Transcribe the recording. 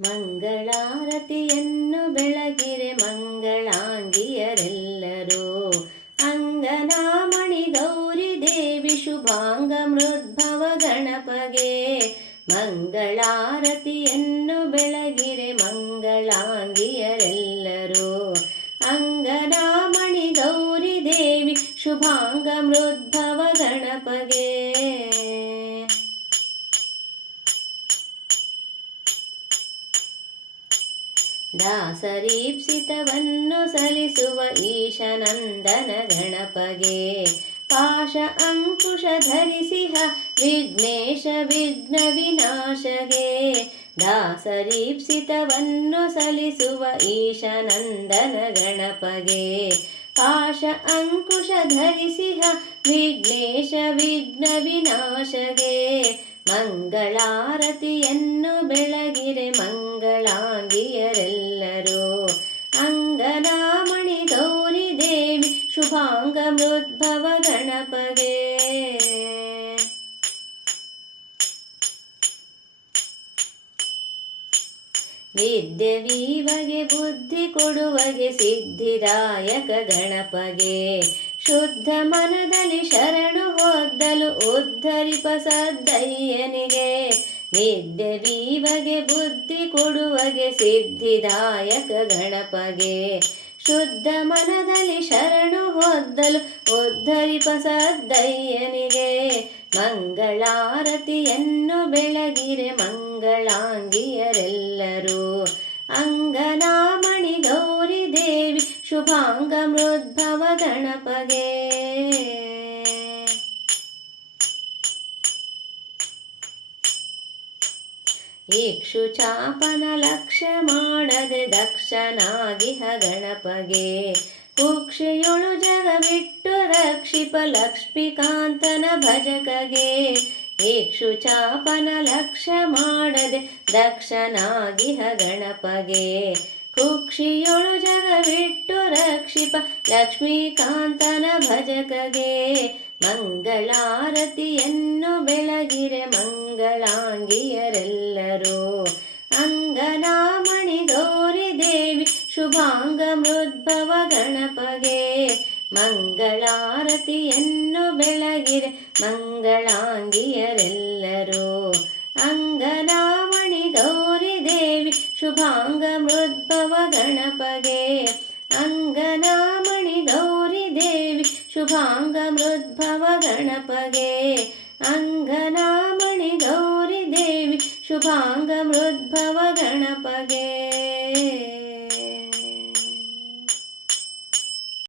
ಮಂಗಳಾರತಿಯನ್ನು ಬೆಳಗಿರೆ ಮಂಗಳಾಂಗಿಯರೆಲ್ಲರೂ. ಅಂಗನಾಮಣಿ ಗೌರಿ ದೇವಿ ಶುಭಾಂಗ ಮೃದ್ಭವ ಗಣಪಗೆ. ಮಂಗಳಾರತಿಯನ್ನು ಬೆಳಗಿರೆ ಮಂಗಳಾಂಗಿಯರೆಲ್ಲರೂ. ಅಂಗನಾಮಣಿ ಗೌರಿ ದೇವಿ ಶುಭಾಂಗ ಮೃದ್ಭವ ಗಣಪಗೆ. ದಾಸರೀಪ್ಸಿತವನ್ನು ಸಲಿಸುವ ಈಶನಂದನ ಗಣಪಗೆ. ಪಾಶ ಅಂಕುಶ ಧರಿಸಿಹ ವಿಘ್ನೇಶ ವಿಘ್ನ ವಿನಾಶಗೆ. ದಾಸರೀಪ್ಸಿತವನ್ನು ಸಲಿಸುವ ಈಶನಂದನ ಗಣಪಗೆ. ಪಾಶ ಅಂಕುಶ ಧರಿಸಿಹ ವಿಘ್ನೇಶ ವಿಘ್ನ ವಿನಾಶಗೆ. ಮಂಗಳಾರತಿಯನ್ನು ಬೆಳಗಿರೆ ಮಂಗಳಾಂಗಿಯರೆಲ್ಲರೂ ಮೃದ್ಭವ ಗಣಪಗೆ ವಿದ್ಯೆ ವೀವಗೆ, ಬುದ್ಧಿ ಕೊಡುವಗೆ, ಸಿದ್ಧಿದಾಯಕ ಗಣಪಗೆ. ಶುದ್ಧ ಮನದಲ್ಲಿ ಶರಣು ಹೊದ್ದಲು ಉದ್ಧರಿಪ ಸದ್ದಯ್ಯನಿಗೆ. ವಿದ್ಯೆ ವೀವಗೆ, ಬುದ್ಧಿ ಕೊಡುವಗೆ, ಸಿದ್ಧಿದಾಯಕ ಗಣಪಗೆ. ಶುದ್ಧ ಮನದಲ್ಲಿ ಶರಣು ಹೊದ್ದಲು ಒದ್ದರಿ ಸದ್ದಯ್ಯನಿಗೆ ಮಂಗಳಾರತಿಯನ್ನು ಬೆಳಗಿರೆ ಮಂಗಳಾಂಗಿಯರೆಲ್ಲರೂ. ಅಂಗನಾಮಣಿ ಗೌರಿ ದೇವಿ, ಶುಭಾಂಗ ಮೃದ್ಭವ ಗಣಪಗೆ. ಇಕ್ಷು ಚಾಪನ ಲಕ್ಷ್ಯ ಮಾಡದೆ ದಕ್ಷನಾಗಿಹ ಗಣಪಗೆ ಕುಕ್ಷಿಯೊಳು ಜಗ ಬಿಟ್ಟು ರಕ್ಷಿಪ ಲಕ್ಷ್ಮೀಕಾಂತನ ಭಜಕಗೆ. ಇಕ್ಷು ಚಾಪನ ಲಕ್ಷ ಮಾಡದೆ ದಕ್ಷನಾಗಿಹ ಗಣಪಗೆ ಕುಕ್ಷಿಯೊಳು ಜಗ ಬಿಟ್ಟು ರಕ್ಷಿಪ ಲಕ್ಷ್ಮೀಕಾಂತನ ಭಜಕಗೆ. ಮಂಗಳಾರತಿಯನ್ನು ಬೆಳಗಿರೆ ಮಂಗಳಾಂಗಿಯರೆಲ್ಲರೂ. ದೇವಿ ಶುಭಾಂಗ ಮೃದ್ಭವ ಗಣಪಗೆ ಮಂಗಳಾರತಿಯನ್ನು ಬೆಳಗಿರೆ ಮಂಗಳಾಂಗಿಯರೆಲ್ಲರೂ. ಅಂಗನಾಮಣಿ ಗೌರಿ ದೇವಿ ಶುಭಾಂಗ ಮೃದ್ಭವ ಗಣಪಗೆ ಅಂಗನಾಮಣಿ ಗೌರಿ ದೇವಿ ಶುಭಾಂಗ ಮೃದ್ಭವ ಗಣಪಗೆ ಅಂಗನಾಮಣಿ ಗೌರಿ ದೇವಿ ಶುಭಾಂಗ ಮೃದ್ಭವ ಗಣಪಗೆ